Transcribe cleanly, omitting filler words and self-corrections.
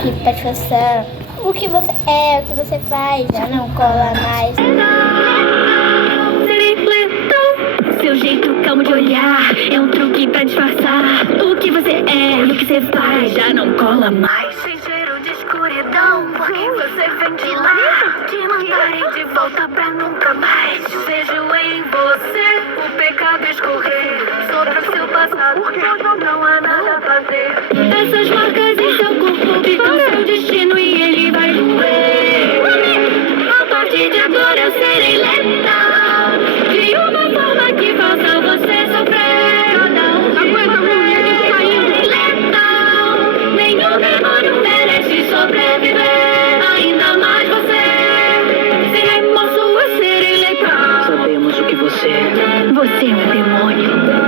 aqui pra te passar o que você é, o que você faz, já não cola mais. Seu jeito calmo de olhar é um truque pra disfarçar o que você é e o que você faz já não cola mais. Sem cheiro de escuridão, porque você vem de lá. Te mandarem de volta pra nunca mais. Vejo em você o pecado escorrer sobre o seu passado, não há nada a fazer. Essas marcas em seu corpo ditam seu destino e ele vai doer. A partir de agora eu serei letal, de uma forma que faça você sofrer. Cada um aguenta mulher letal. Nenhum demônio merece sobreviver. Ainda mais você. Sem remorso eu serei letal. Sabemos o que você é. Você é um demônio.